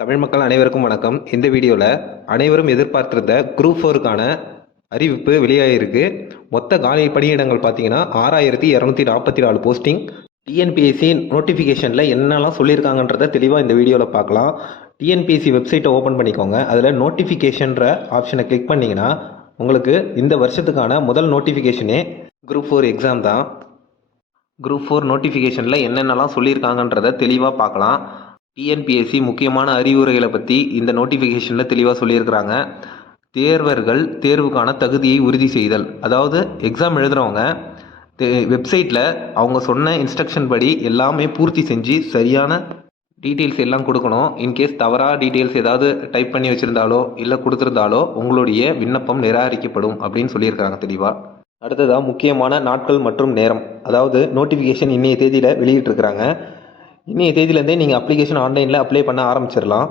தமிழ் மக்கள் அனைவருக்கும் வணக்கம். இந்த வீடியோவில் அனைவரும் எதிர்பார்த்திருந்த குரூப் 4க்கான அறிவிப்பு வெளியாகிருக்கு. மொத்த காலி பணியிடங்கள் பார்த்தீங்கன்னா 6244 போஸ்டிங். டிஎன்பிஎஸ்சி நோட்டிஃபிகேஷனில் என்னெல்லாம் சொல்லியிருக்காங்கன்றதை தெளிவாக இந்த வீடியோவில் பார்க்கலாம். டிஎன்பிஎஸ்சி வெப்சைட்டை ஓப்பன் பண்ணிக்கோங்க. அதில் நோட்டிஃபிகேஷன்ற ஆப்ஷனை கிளிக் பண்ணிங்கன்னா உங்களுக்கு இந்த வருஷத்துக்கான முதல் நோட்டிஃபிகேஷனே குரூப் 4 எக்ஸாம் தான். குரூப் 4 நோட்டிஃபிகேஷனில் என்னென்னலாம் சொல்லியிருக்காங்கன்றதை தெளிவாக பார்க்கலாம். டிஎன்பிஎஸ்சி முக்கியமான அறிவுரைகளை பற்றி இந்த நோட்டிஃபிகேஷனில் தெளிவாக சொல்லியிருக்கிறாங்க. தேர்வர்கள் தேர்வுக்கான தகுதியை உறுதி செய்தல், அதாவது எக்ஸாம் எழுதுகிறவங்க வெப்சைட்டில் அவங்க சொன்ன இன்ஸ்ட்ரக்ஷன் படி எல்லாமே பூர்த்தி செஞ்சு சரியான டீட்டெயில்ஸ் எல்லாம் கொடுக்கணும். இன்கேஸ் தவறாக டீட்டெயில்ஸ் ஏதாவது டைப் பண்ணி வச்சுருந்தாலோ இல்லை கொடுத்துருந்தாலோ உங்களுடைய விண்ணப்பம் நிராகரிக்கப்படும் அப்படின்னு சொல்லியிருக்காங்க தெளிவாக. அடுத்ததாக முக்கியமான நாட்கள் மற்றும் நேரம், அதாவது நோட்டிஃபிகேஷன் இன்னைய தேதியில் வெளியிட்டிருக்கிறாங்க. இன்னைய தேதியிலேருந்தே நீங்கள் அப்ளிகேஷன் ஆன்லைனில் அப்ளை பண்ண ஆரம்பிச்சிடலாம்.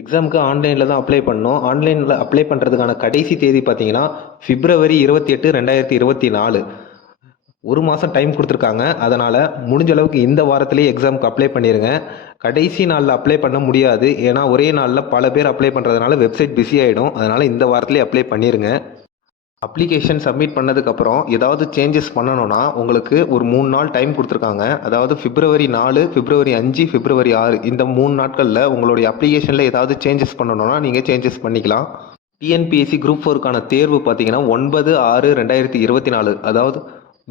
எக்ஸாமுக்கு ஆன்லைனில் தான் அப்ளை பண்ணணும். ஆன்லைனில் அப்ளை பண்ணுறதுக்கான கடைசி தேதி பார்த்தீங்கன்னா February 28, 2024. ஒரு மாதம் டைம் கொடுத்துருக்காங்க. அதனால் முடிஞ்ச அளவுக்கு இந்த வாரத்திலேயே எக்ஸாமுக்கு அப்ளை பண்ணிடுங்க. கடைசி நாளில் அப்ளை பண்ண முடியாது, ஏன்னா ஒரே நாளில் பல பேர் அப்ளை பண்ணுறதுனால வெப்சைட் பிஸி ஆகிடும். அதனால் இந்த வாரத்திலே அப்ளை பண்ணிடுங்க. அப்ளிகேஷன் சப்மிட் பண்ணதுக்கப்புறம் ஏதாவது சேஞ்சஸ் பண்ணணும்னா உங்களுக்கு ஒரு 3 நாள் டைம் கொடுத்துருக்காங்க. அதாவது February 4, February 5, February 6 இந்த 3 நாட்களில் உங்களுடைய அப்ளிகேஷனில் ஏதாவது சேஞ்சஸ் பண்ணணும்னா நீங்கள் சேஞ்சஸ் பண்ணிக்கலாம். டிஎன்பிஎஸ்சி குரூப் 4க்கான தேர்வு பார்த்தீங்கன்னா 9/6/2024, அதாவது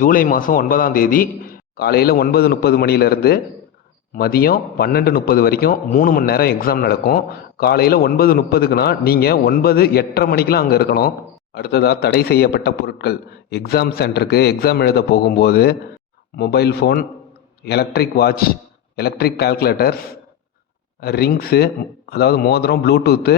ஜூலை மாதம் 9ஆம் தேதி காலையில் 9:30 மணிலேருந்து மதியம் 12:30 வரைக்கும் 3 மணி நேரம் எக்ஸாம் நடக்கும். காலையில் 9:30க்குனா நீங்கள் 8:30 மணிக்கெலாம் அங்கே இருக்கணும். அடுத்ததாக தடை செய்யப்பட்ட பொருட்கள், எக்ஸாம் சென்டருக்கு எக்ஸாம் எழுத போகும்போது mobile phone, electric watch, electric calculators, rings, அதாவது மோதிரம், bluetooth,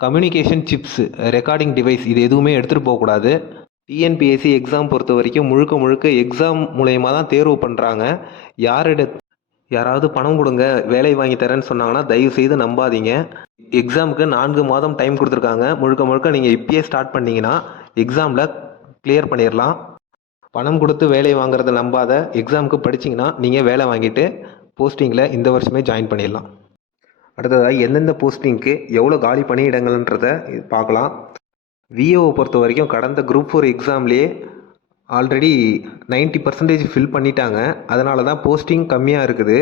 communication chips, recording device இது எதுவுமே எடுத்துகிட்டு போகக்கூடாது. டிஎன்பிஎஸ்சி எக்ஸாம் பொறுத்த வரைக்கும் முழுக்க எக்ஸாம் மூலயமா தான் தேர்வு பண்ணுறாங்க. யாராவது பணம் கொடுங்க வேலை வாங்கி தரேன்னு சொன்னாங்கன்னா தயவு செய்து நம்பாதீங்க. எக்ஸாமுக்கு 4 மாதம் டைம் கொடுத்துருக்காங்க. முழுக்க நீங்கள் இப்பயே ஸ்டார்ட் பண்ணிங்கன்னா எக்ஸாமில் கிளியர் பண்ணிடலாம். பணம் கொடுத்து வேலை வாங்குறத நம்பாத. எக்ஸாமுக்கு படிச்சிங்கன்னா நீங்கள் வேலை வாங்கிட்டு போஸ்டிங்கில் இந்த வருஷமே ஜாயின் பண்ணிடலாம். அடுத்ததாக எந்தெந்த போஸ்டிங்க்கு எவ்வளோ காலி பணியிடங்கள்ன்றதை பார்க்கலாம். விஏஓ பொறுத்த வரைக்கும் கடந்த குரூப் 4 எக்ஸாம்லேயே ஆல்ரெடி 90% ஃபில் பண்ணிட்டாங்க. அதனால தான் போஸ்டிங் கம்மியாக இருக்குது.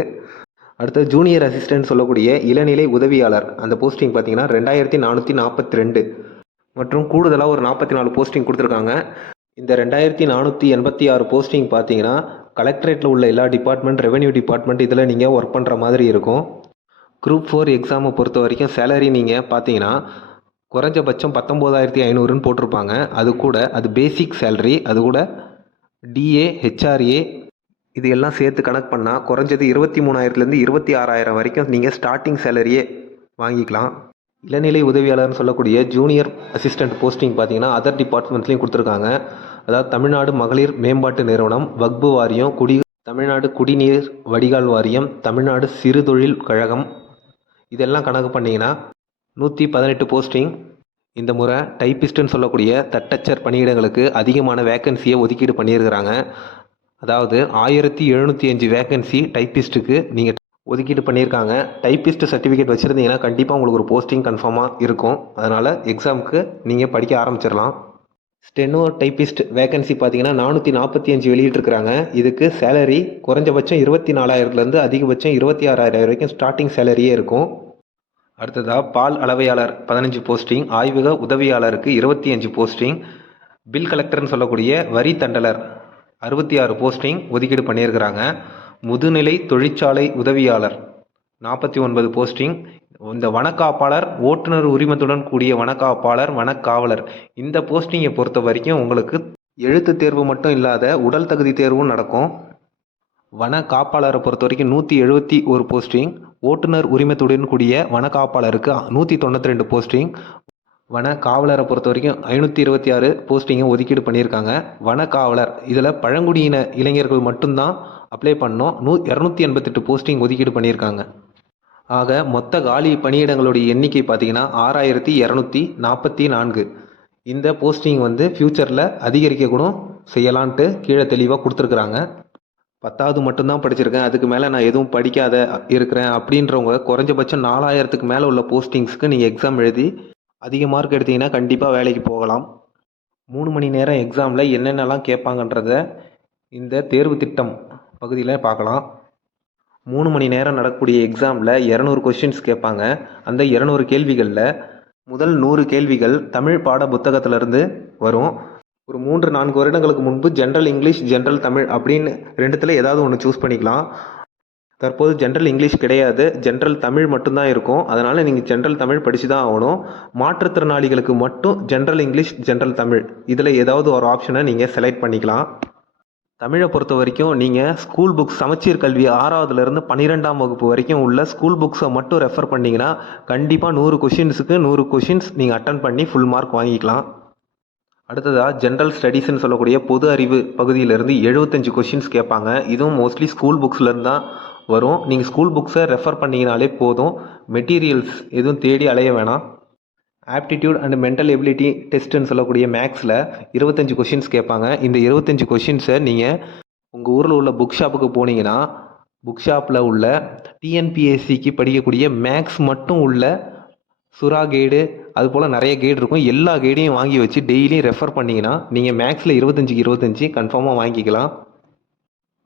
அடுத்து ஜூனியர் அசிஸ்டன்ட் சொல்லக்கூடிய இளநிலை உதவியாளர், அந்த போஸ்டிங் பார்த்தீங்கன்னா 2442 மற்றும் கூடுதலாக ஒரு 44 போஸ்டிங் கொடுத்துருக்காங்க. இந்த 2486 போஸ்டிங் பார்த்தீங்கன்னா கலெக்டரேட்டில் உள்ள எல்லா டிபார்ட்மெண்ட், ரெவென்யூ டிபார்ட்மெண்ட் இதில் நீங்கள் ஒர்க் பண்ணுற மாதிரி இருக்கும். குரூப் 4 எக்ஸாமை பொறுத்த வரைக்கும் சேலரி நீங்கள் பார்த்தீங்கன்னா குறைஞ்சபட்சம் 19,500ன்னு போட்டிருப்பாங்க. அது பேசிக் சேலரி. அது கூட டிஏ, ஹெச்ஆர்ஏ இது எல்லாம் சேர்த்து கணக்கு பண்ணால் குறைஞ்சது 23,000லேருந்து 26,000 வரைக்கும் நீங்கள் ஸ்டார்டிங் சேலரியே வாங்கிக்கலாம். இளநிலை உதவியாளர்னு சொல்லக்கூடிய ஜூனியர் அசிஸ்டண்ட் போஸ்டிங் பார்த்தீங்கன்னா அதர் டிபார்ட்மெண்ட்லேயும் கொடுத்துருக்காங்க. அதாவது தமிழ்நாடு மகளிர் மேம்பாட்டு நிறுவனம், வக்பு வாரியம், தமிழ்நாடு குடிநீர் வடிகால் வாரியம், தமிழ்நாடு சிறு தொழில் கழகம் இதெல்லாம் கணக்கு பண்ணிங்கன்னா 118 போஸ்டிங். இந்த முறை டைப்பிஸ்ட்டுன்னு சொல்லக்கூடிய தட்டச்சர் பணியிடங்களுக்கு அதிகமான வேக்கன்சியை ஒதுக்கீடு பண்ணியிருக்கிறாங்க. அதாவது 1705 வேக்கன்சி டைப்பிஸ்ட்டுக்கு நீங்கள் ஒதுக்கீடு பண்ணியிருக்காங்க. டைப்பிஸ்ட் சர்டிஃபிகேட் வச்சுருந்தீங்கன்னா கண்டிப்பாக உங்களுக்கு ஒரு போஸ்டிங் கன்ஃபார்மாக இருக்கும். அதனால் எக்ஸாமுக்கு நீங்கள் படிக்க ஆரம்பிச்சிடலாம். ஸ்டெனோ டைப்பிஸ்ட் வேக்கன்சி பார்த்தீங்கன்னா 445 வெளியிட்டிருக்கிறாங்க. இதுக்கு சேலரி குறைஞ்சபட்சம் 24,000லேருந்து அதிகபட்சம் 26,000 வரைக்கும் ஸ்டார்டிங் சேலரியே இருக்கும். அடுத்ததாக பால் அளவையாளர் 15 போஸ்டிங், ஆய்வக உதவியாளருக்கு 25 போஸ்டிங், பில் கலெக்டர்னு சொல்லக்கூடிய வரி தண்டலர் 66 போஸ்டிங் ஒதுக்கீடு பண்ணியிருக்கிறாங்க. முதுநிலை தொழிற்சாலை உதவியாளர் 49 போஸ்டிங். இந்த வனக்காப்பாளர், ஓட்டுநர் உரிமத்துடன் கூடிய வனக்காப்பாளர், வனக்காவலர் இந்த போஸ்டிங்கை பொறுத்த வரைக்கும் உங்களுக்கு எழுத்து தேர்வு மட்டும் இல்லாத உடல் தகுதி தேர்வும் நடக்கும். வன காப்பாளரை பொறுத்த வரைக்கும் 171 போஸ்டிங், ஓட்டுநர் உரிமத்துடன் கூடிய வன காப்பாளருக்கு 192 போஸ்டிங், வன காவலரை பொறுத்த வரைக்கும் 526 போஸ்டிங்கை ஒதுக்கீடு பண்ணியிருக்காங்க. வன காவலர் இதில் பழங்குடியின இளைஞர்கள் மட்டும்தான் அப்ளை பண்ணோம். 288 போஸ்டிங் ஒதுக்கீடு பண்ணியிருக்காங்க. ஆக மொத்த காலி பணியிடங்களுடைய எண்ணிக்கை பார்த்தீங்கன்னா 6,244. இந்த போஸ்டிங் ஃப்யூச்சரில் அதிகரிக்க கூட செய்யலான்ட்டு கீழே தெளிவாக கொடுத்துருக்குறாங்க. 10வது மட்டும்தான் படிச்சிருக்கேன், அதுக்கு மேலே நான் எதுவும் படிக்காத இருக்கிறேன் அப்படின்றவங்க குறைஞ்சபட்சம் 4000க்கு மேலே உள்ள போஸ்டிங்ஸ்க்கு நீங்கள் எக்ஸாம் எழுதி அதிக மார்க் எடுத்தீங்கன்னா கண்டிப்பாக வேலைக்கு போகலாம். 3 மணி நேரம் எக்ஸாமில் என்னென்னலாம் கேட்பாங்கன்றத இந்த தேர்வு திட்டம் பகுதியில் பார்க்கலாம். 3 மணி நேரம் நடக்கக்கூடிய எக்ஸாமில் 200 கொஸ்டின்ஸ் கேட்பாங்க. அந்த 200 கேள்விகளில் முதல் 100 கேள்விகள் தமிழ் பாட புத்தகத்திலிருந்து வரும். ஒரு 3-4 வருடங்களுக்கு முன்பு ஜென்ரல் இங்கிலீஷ், ஜென்ரல் தமிழ் அப்படின்னு ரெண்டுத்தில் ஏதாவது ஒன்று சூஸ் பண்ணிக்கலாம். தற்போது ஜென்ரல் இங்கிலீஷ் கிடையாது, ஜென்ரல் தமிழ் மட்டும்தான் இருக்கும். அதனால் நீங்கள் ஜென்ரல் தமிழ் படித்து தான் ஆகணும். மாற்றுத்திறனாளிகளுக்கு மட்டும் ஜென்ரல் இங்கிலீஷ், ஜென்ரல் தமிழ் இதில் ஏதாவது ஒரு ஆப்ஷனை நீங்கள் செலக்ட் பண்ணிக்கலாம். தமிழை பொறுத்த வரைக்கும் நீங்கள் ஸ்கூல் புக்ஸ் சமச்சீர் கல்வி 6வதுலேருந்து 12ஆம் வகுப்பு வரைக்கும் உள்ள ஸ்கூல் புக்ஸை மட்டும் ரெஃபர் பண்ணிங்கன்னா கண்டிப்பாக 100 கொஷின்ஸுக்கு 100 கொஷின்ஸ் நீங்கள் அட்டன் பண்ணி ஃபுல் மார்க் வாங்கிக்கலாம். அடுத்ததாக ஜென்ரல் ஸ்டடீஸ்ன்னு சொல்லக்கூடிய பொது அறிவு பகுதியிலேருந்து 75 கொஷின்ஸ் கேட்பாங்க. இதுவும் மோஸ்ட்லி ஸ்கூல் புக்ஸ்லேருந்து தான் வரும். நீங்கள் ஸ்கூல் புக்ஸை ரெஃபர் பண்ணிங்கனாலே போதும், மெட்டீரியல்ஸ் எதுவும் தேடி அலைய வேணாம். ஆப்டிடியூட் அண்ட் மென்டல் எபிலிட்டி டெஸ்ட்டுன்னு சொல்லக்கூடிய மேக்ஸில் 25 கொஷின்ஸ் கேட்பாங்க. இந்த 25 கொஷின்ஸை நீங்கள் உங்கள் ஊரில் உள்ள புக் ஷாப்புக்கு போனீங்கன்னா புக் ஷாப்பில் உள்ள டிஎன்பிஎஸ்சிக்கு படிக்கக்கூடிய மேக்ஸ் மட்டும் உள்ள சுறா கைடு அதுபோல் நிறைய கைடு இருக்கும். எல்லா கைடையும் வாங்கி வச்சு டெய்லியும் ரெஃபர் பண்ணிங்கன்னா நீங்கள் மேக்ஸில் 25க்கு 25 கன்ஃபார்மாக வாங்கிக்கலாம்.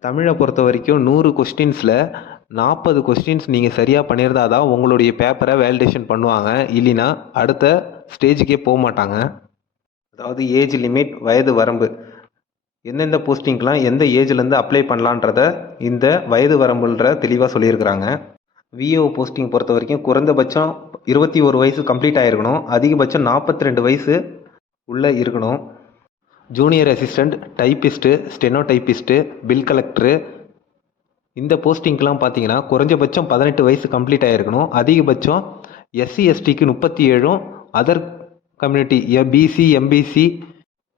தமிழை பொறுத்த வரைக்கும் 100 கொஸ்டின்ஸில் 40 கொஸ்டின்ஸ் நீங்கள் சரியாக பண்ணியிருந்தா தான் உங்களுடைய பேப்பரை வேலிடேஷன் பண்ணுவாங்க, இல்லைன்னா அடுத்த ஸ்டேஜுக்கே போக மாட்டாங்க. அதாவது ஏஜ் லிமிட், வயது வரம்பு, எந்தெந்த போஸ்டிங்க்கெலாம் எந்த ஏஜ்லேருந்து அப்ளை பண்ணலான்றத இந்த வயது வரம்புன்ற தெளிவாக சொல்லியிருக்கிறாங்க. விஏஓ போஸ்டிங் பொறுத்த வரைக்கும் குறைந்தபட்சம் 21 வயசு கம்ப்ளீட் ஆகிருக்கணும், அதிகபட்சம் 42 வயசு உள்ளே இருக்கணும். Junior assistant, typist, steno typist, bill collector இந்த போஸ்டிங்க்கெலாம் பார்த்தீங்கன்னா குறைஞ்சபட்சம் 18 வயசு கம்ப்ளீட் ஆகிருக்கணும், அதிகபட்சம் எஸ்சி எஸ்டிக்கு 37, other community BC MBC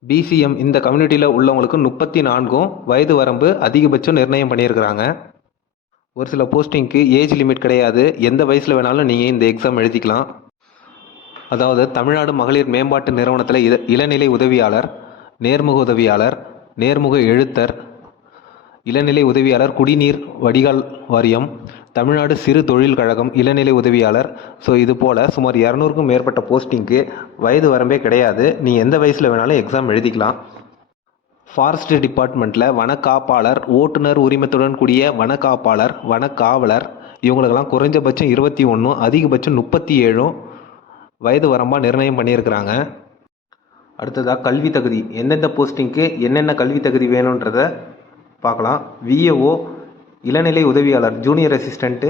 BCM இந்த கம்யூனிட்டியில் உள்ளவங்களுக்கு 34 வயது வரம்பு அதிகபட்சம் நிர்ணயம் பண்ணியிருக்கிறாங்க. ஒரு சில போஸ்டிங்க்கு ஏஜ் லிமிட் கிடையாது, எந்த வயசில் வேணாலும் நீங்கள் இந்த எக்ஸாம் எழுதிக்கலாம். அதாவது தமிழ்நாடு மகளிர் மேம்பாட்டு நிறுவனத்தில் இளநிலை உதவியாளர், நேர்முக உதவியாளர், நேர்முக எழுத்தர், இளநிலை உதவியாளர் குடிநீர் வடிகால் வாரியம், தமிழ்நாடு சிறு தொழில் கழகம் இளநிலை உதவியாளர். ஸோ இது போல் சுமார் 200க்கும் மேற்பட்ட போஸ்டிங்க்கு வயது வரம்பே கிடையாது, நீங்கள் எந்த வயசில் வேணாலும் எக்ஸாம் எழுதிக்கலாம். ஃபாரஸ்ட் டிபார்ட்மெண்ட்டில் வனக்காப்பாளர், ஓட்டுநர் உரிமத்துடன் கூடிய வனக்காப்பாளர், வனக்காவலர் இவங்களுக்கெல்லாம் குறைஞ்சபட்சம் 21, அதிகபட்சம் 37 வயது வரம்பாக நிர்ணயம் பண்ணியிருக்கிறாங்க. அடுத்ததாக கல்வி தகுதி, எந்தெந்த போஸ்டிங்க்கு என்னென்ன கல்வி தகுதி வேணுன்றதை பார்க்கலாம். விஏஓ இளநிலை உதவியாளர், ஜூனியர் அசிஸ்டண்ட்டு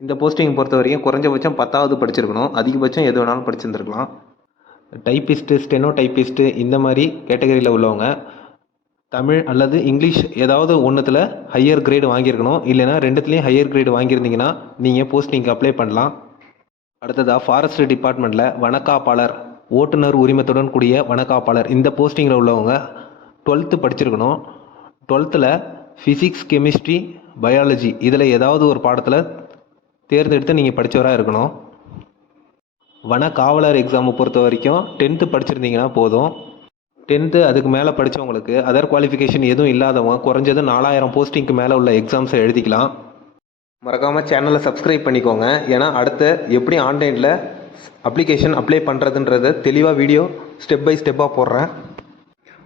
இந்த போஸ்டிங் பொறுத்த வரைக்கும் குறைஞ்சபட்சம் 10வது படிச்சிருக்கணும், அதிகபட்சம் எது வேணாலும் படிச்சிருந்துருக்கலாம். டைப்பிஸ்ட்டு, ஸ்டெனோ டைப்பிஸ்ட்டு இந்த மாதிரி கேட்டகரியில் உள்ளவங்க தமிழ் அல்லது இங்கிலீஷ் ஏதாவது ஒன்றுத்தில் ஹையர் கிரேடு வாங்கியிருக்கணும், இல்லைனா ரெண்டுத்துலேயும் ஹையர் கிரேடு வாங்கியிருந்தீங்கன்னா நீங்கள் போஸ்டிங்க்கு அப்ளை பண்ணலாம். அடுத்ததாக ஃபாரஸ்ட் டிபார்ட்மெண்ட்டில் வனக்காப்பாளர், ஓட்டுநர் உரிமத்துடன் கூடிய வனக்காப்பாளர் இந்த போஸ்டிங்கில் உள்ளவங்க 12th படிச்சிருக்கணும். 12th ஃபிசிக்ஸ், கெமிஸ்ட்ரி, பயாலஜி இதில் ஏதாவது ஒரு பாடத்தில் தேர்ந்தெடுத்து நீங்கள் படித்தவராக இருக்கணும். வனக்காவலர் எக்ஸாமை பொறுத்த வரைக்கும் 10th படிச்சிருந்தீங்கன்னா போதும். 10th அதுக்கு மேலே படித்தவங்களுக்கு அதர் குவாலிஃபிகேஷன் எதுவும் இல்லாதவங்க குறைஞ்சது 4000 போஸ்டிங்க்கு மேலே உள்ள எக்ஸாம்ஸை எழுதிக்கலாம். மறக்காமல் சேனலை சப்ஸ்கிரைப் பண்ணிக்கோங்க, ஏன்னா அடுத்த எப்படி ஆன்லைனில் அப்ளிகேஷன் அப்ளை பண்ணுறதுன்றத தெளிவாக வீடியோ ஸ்டெப் பை ஸ்டெப்பாக போடுறேன்.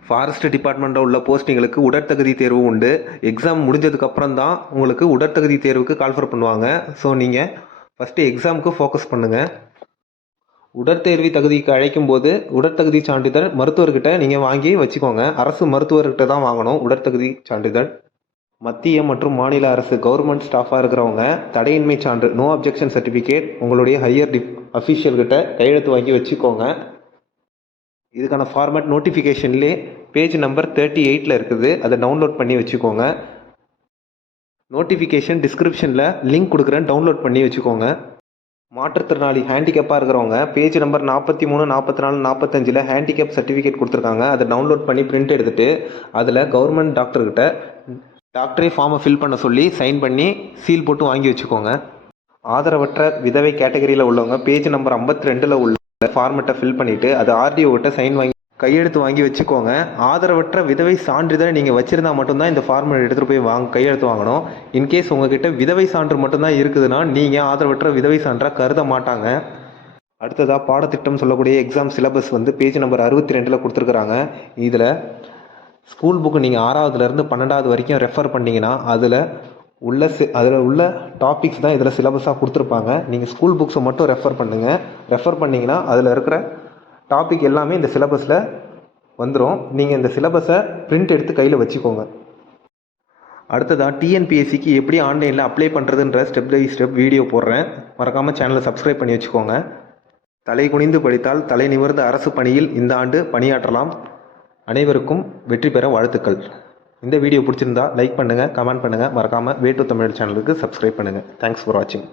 ஃபாரஸ்ட் டிபார்ட்மெண்ட்டில் உள்ள போஸ்டிங்களுக்கு உடற்தகுதி தேர்வு உண்டு. எக்ஸாம் முடிஞ்சதுக்கப்புறம் தான் உங்களுக்கு உடற்தகுதி தேர்வுக்கு கால்ஃபர் பண்ணுவாங்க. ஸோ நீங்கள் ஃபஸ்ட்டு எக்ஸாமுக்கு ஃபோக்கஸ் பண்ணுங்கள். உடற்தேர்வி தகுதிக்கு அழைக்கும் போது உடற்தகுதி சான்றிதழ் மருத்துவர்கிட்ட நீங்கள் வாங்கி வச்சுக்கோங்க. அரசு மருத்துவர்கிட்ட தான் வாங்கணும் உடற்தகுதி சான்றிதழ். மத்திய மற்றும் மாநில அரசு கவர்மெண்ட் ஸ்டாஃபாக இருக்கிறவங்க தடையின்மை சான்று, நோ அப்ஜெக்ஷன் சர்டிஃபிகேட் உங்களுடைய ஹையர் அஃபீஷியல்கிட்ட கையெழுத்து வாங்கி வச்சுக்கோங்க. இதுக்கான ஃபார்மேட் நோட்டிஃபிகேஷன்லேயே பேஜ் நம்பர் 38 இருக்குது, அதை டவுன்லோட் பண்ணி வச்சுக்கோங்க. நோட்டிஃபிகேஷன் டிஸ்கிரிப்ஷனில் லிங்க் கொடுக்குறேன், டவுன்லோட் பண்ணி வச்சுக்கோங்க. மாற்றுத்திறனாளி ஹேண்டிகேப்பாக இருக்கிறவங்க பேஜ் நம்பர் 43, 44, 45 ஹேண்டிகேப் சர்டிஃபிகேட் கொடுத்துருக்காங்க, அதை டவுன்லோட் பண்ணி பிரிண்ட் எடுத்துகிட்டு அதில் கவர்மெண்ட் டாக்டர்கிட்ட டாக்டரே ஃபார்மை ஃபில் பண்ண சொல்லி சைன் பண்ணி சீல் போட்டு வாங்கி வச்சுக்கோங்க. ஆதரவற்ற விதவை கேட்டகரியில் உள்ளவங்க பேஜ் நம்பர் 52 உள்ள ஃபார்மெட்டை ஃபில் பண்ணிவிட்டு அதை ஆர்டிஓ கிட்ட சைன் வாங்கி கையெழுத்து வாங்கி வச்சுக்கோங்க. ஆதரவற்ற விதவை சான்றிதழை நீங்கள் வச்சுருந்தா மட்டும்தான் இந்த ஃபார்மை எடுத்துகிட்டு போய் கையெழுத்து வாங்கணும். இன்கேஸ் உங்ககிட்ட விதவை சான்று மட்டும்தான் இருக்குதுன்னா நீங்கள் ஆதரவற்ற விதவை சான்றாக கருத மாட்டாங்க. அடுத்ததாக பாடத்திட்டம் சொல்லக்கூடிய எக்ஸாம் சிலபஸ் பேஜ் நம்பர் 62 கொடுத்துருக்குறாங்க. இதில் ஸ்கூல் புக்கு நீங்கள் 6வதுலேருந்து 12வது வரைக்கும் ரெஃபர் பண்ணிங்கன்னா அதில் உள்ள டாபிக்ஸ் தான் இதில் சிலபஸாக கொடுத்துருப்பாங்க. நீங்கள் ஸ்கூல் புக்ஸை மட்டும் ரெஃபர் பண்ணுங்கள். ரெஃபர் பண்ணிங்கன்னா அதில் இருக்கிற டாபிக் எல்லாமே இந்த சிலபஸில் வந்துடும். நீங்கள் இந்த சிலபஸை பிரிண்ட் எடுத்து கையில் வச்சுக்கோங்க. அடுத்ததாக டிஎன்பிஎஸ்சிக்கு எப்படி ஆன்லைனில் அப்ளை பண்ணுறதுன்ற ஸ்டெப் பை ஸ்டெப் வீடியோ போடுறேன். மறக்காமல் சேனலை சப்ஸ்கிரைப் பண்ணி வச்சுக்கோங்க. தலை குனிந்து படித்தால் தலை நிமிர்ந்த அரசு பணியில் இந்த ஆண்டு பணியாற்றலாம். அனைவருக்கும் வெற்றி பெற வாழ்த்துக்கள். இந்த வீடியோ பிடிச்சிருந்தா லைக் பண்ணுங்கள், கமெண்ட் பண்ணுங்கள். மறக்காமல் வே டு தமிழ் சேனலுக்கு சப்ஸ்கிரைப் பண்ணுங்கள். தேங்க்ஸ் ஃபார் வாட்சிங்.